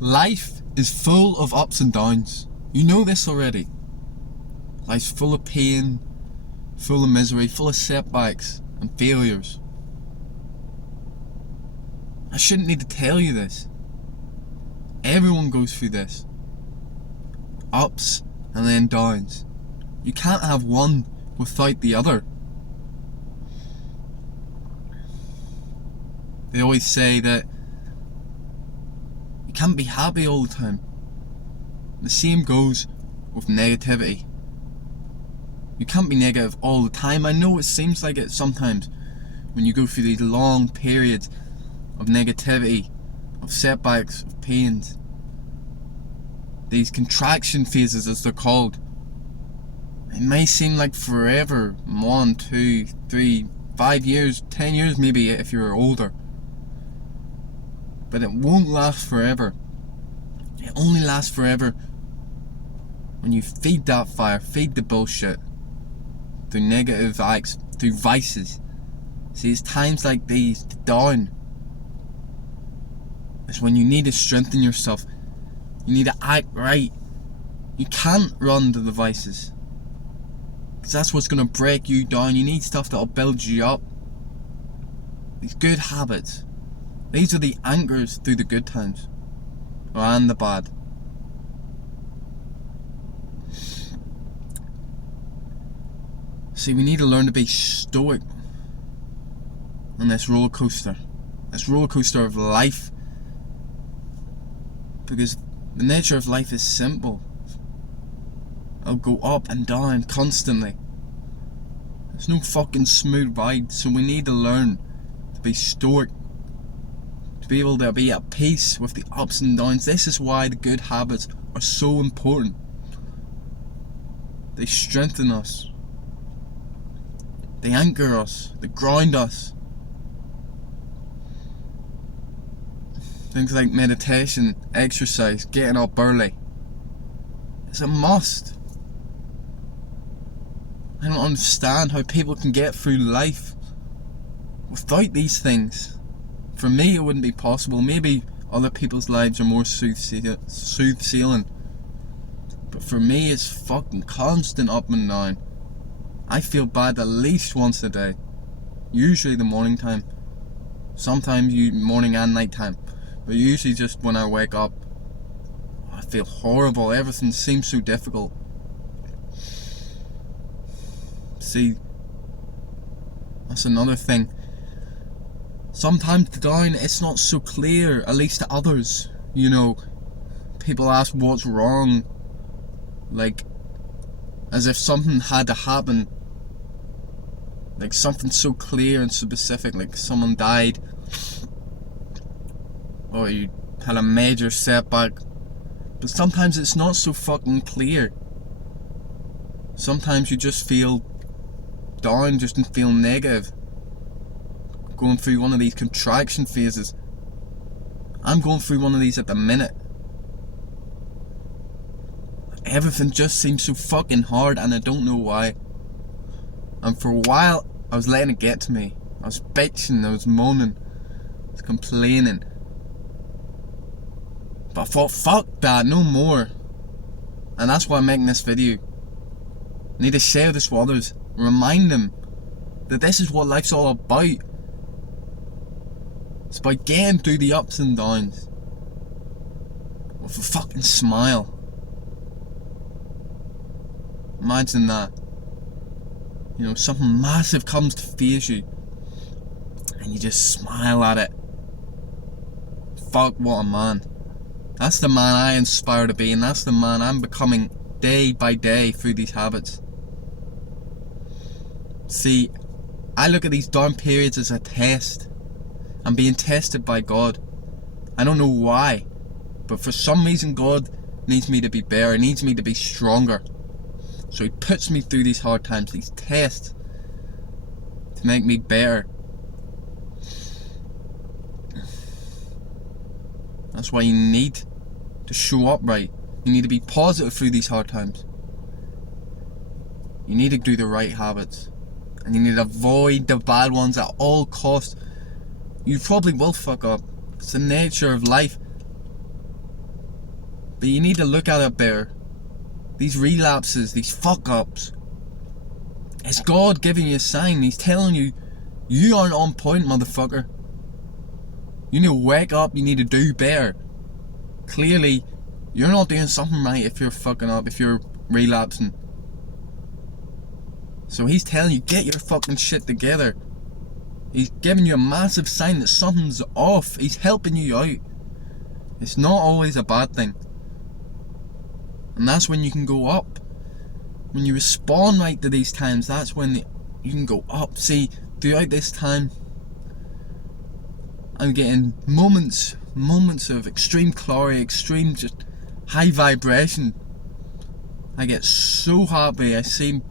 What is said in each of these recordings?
Life is full of ups and downs. You know this already. Life's full of pain, full of misery, full of setbacks and failures. I shouldn't need to tell you this. Everyone goes through this. Ups and then downs. You can't have one without the other. They always say that you can't be happy all the time. The same goes with negativity. You can't be negative all the time. I know it seems like it sometimes when you go through these long periods of negativity, of setbacks, of pains. These contraction phases, as they're called. It may seem like forever. 1, 2, 3, 5 years, 10 years maybe if you're older. But it won't last forever. It only lasts forever when you feed that fire, feed the bullshit through negative acts, through vices. See, it's times like these, the down, is when you need to strengthen yourself. You need to act right. You can't run to the vices, because that's what's going to break you down. You need stuff that'll build you up. These good habits. These are the anchors through the good times and the bad. See, we need to learn to be stoic on this roller coaster of life, because the nature of life is simple. It'll go up and down constantly. There's no fucking smooth ride, so we need to learn to be stoic, to be able to be at peace with the ups and downs. This is why the good habits are so important. They strengthen us. They anchor us. They ground us. Things like meditation, exercise, getting up early. It's a must. I don't understand how people can get through life without these things. For me, it wouldn't be possible. Maybe other people's lives are more soothsaying. But for me, it's fucking constant up and down. I feel bad at least once a day. Usually the morning time. Sometimes morning and night time. But usually just when I wake up, I feel horrible. Everything seems so difficult. See, that's another thing. Sometimes the down, it's not so clear, at least to others. You know, people ask what's wrong, like as if something had to happen, like something so clear and specific, like someone died, or you had a major setback. But sometimes it's not so fucking clear. Sometimes you just feel down, just feel negative, going through one of these contraction phases. I'm going through one of these at the minute. Everything just seems so fucking hard, and I don't know why. And for a while I was letting it get to me. I was bitching, I was moaning, I was complaining. But I thought, fuck that, no more. And that's why I'm making this video. I need to share this with others, remind them that this is what life's all about. It's about getting through the ups and downs with a fucking smile. Imagine that. You know, something massive comes to face you and you just smile at it. Fuck, what a man. That's the man I aspire to be, and that's the man I'm becoming day by day through these habits. See, I look at these down periods as a test. I'm being tested by God. I don't know why, but for some reason God needs me to be better, needs me to be stronger. So He puts me through these hard times, these tests, to make me better. That's why you need to show up right. You need to be positive through these hard times. You need to do the right habits. And you need to avoid the bad ones at all costs. You probably will fuck up. It's the nature of life. But you need to look at it better. These relapses, these fuck-ups, it's God giving you a sign. He's telling you, you aren't on point, motherfucker. You need to wake up, you need to do better. Clearly, you're not doing something right if you're fucking up, if you're relapsing. So he's telling you, get your fucking shit together. He's giving you a massive sign that something's off. He's helping you out. It's not always a bad thing. And that's when you can go up. When you respond right to these times, that's when you can go up. See, throughout this time, I'm getting moments of extreme clarity, extreme just high vibration. I get so happy. I see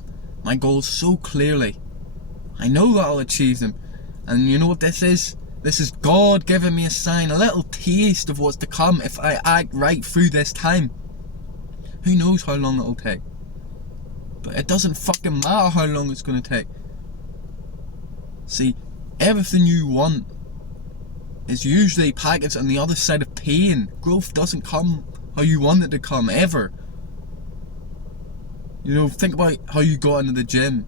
my goals so clearly. I know that I'll achieve them. And you know what this is? This is God giving me a sign, a little taste of what's to come if I act right through this time. Who knows how long it'll take? But it doesn't fucking matter how long it's going to take. See, everything you want is usually packaged on the other side of pain. Growth doesn't come how you want it to come, ever. You know, think about how you got into the gym.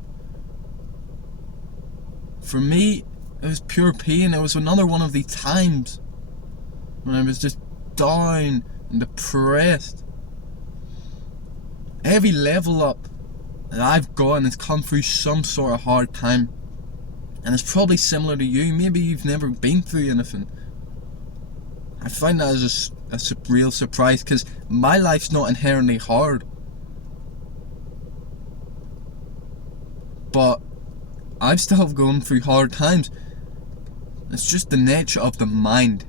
For me, it was pure pain. It was another one of these times when I was just down and depressed. Every level up that I've gotten has come through some sort of hard time. And it's probably similar to you. Maybe you've never been through anything. I find that as a real surprise, because my life's not inherently hard. But I'm still going through hard times. It's just the nature of the mind.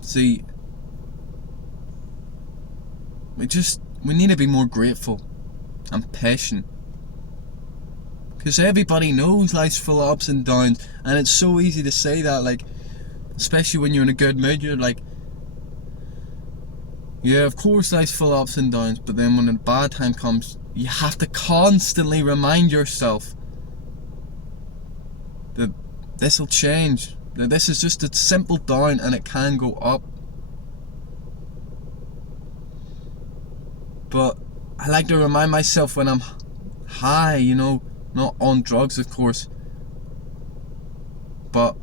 See, we need to be more grateful and patient. Because everybody knows life's full of ups and downs, and it's so easy to say that, like, especially when you're in a good mood, you're like, yeah, of course life's full of ups and downs, but then when a bad time comes, you have to constantly remind yourself that this will change, that this is just a simple down and it can go up. But I like to remind myself when I'm high, you know, not on drugs of course, but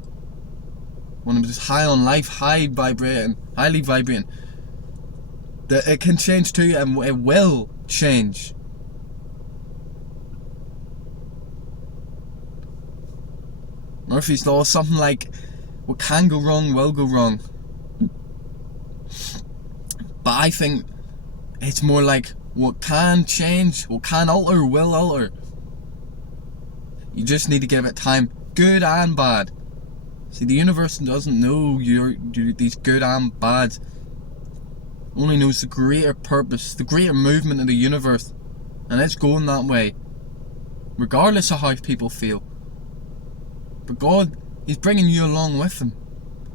when I'm just high on life, highly vibrating, that it can change too, and it will change. Murphy's Law is something like, what can go wrong will go wrong. But I think it's more like, what can change, what can alter, will alter. You just need to give it time, good and bad. See, the universe doesn't know you're these good and bads. Only knows the greater purpose, the greater movement of the universe, and it's going that way, regardless of how people feel. But God, He's bringing you along with Him.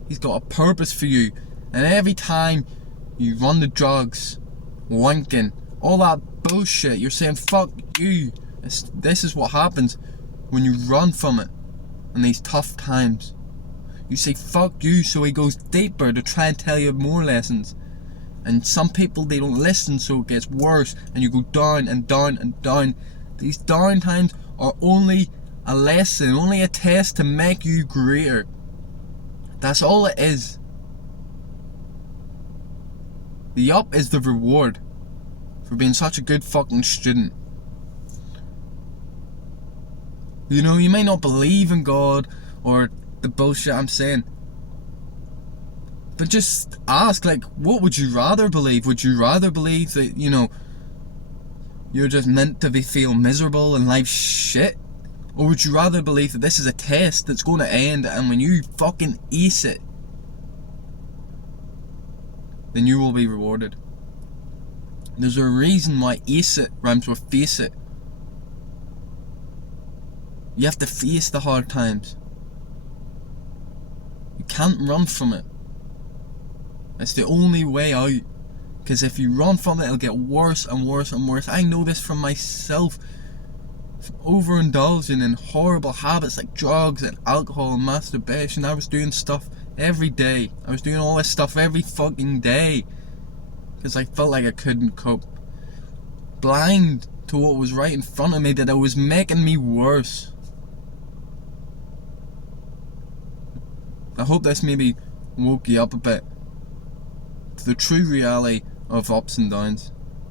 He's got a purpose for you, and every time you run the drugs, wanking, all that bullshit, you're saying fuck you. This is what happens when you run from it in these tough times. You say fuck you, so He goes deeper to try and tell you more lessons. And some people, they don't listen, so it gets worse, and you go down and down and down. These down times are only a lesson, only a test to make you greater. That's all it is. The up is the reward for being such a good fucking student. You know, you may not believe in God or the bullshit I'm saying, but just ask, like, what would you rather believe? Would you rather believe that, you know, you're just meant to feel miserable and life's shit? Or would you rather believe that this is a test that's going to end, and when you fucking ace it, then you will be rewarded? There's a reason why ace it rhymes with face it. You have to face the hard times. You can't run from it. It's the only way out. Because if you run from it, it'll get worse and worse and worse. I know this from myself. Overindulging in horrible habits like drugs and alcohol and masturbation. I was doing stuff every day. I was doing all this stuff every fucking day. Because I felt like I couldn't cope. Blind to what was right in front of me, that it was making me worse. I hope this maybe woke you up a bit to the true reality of ups and downs.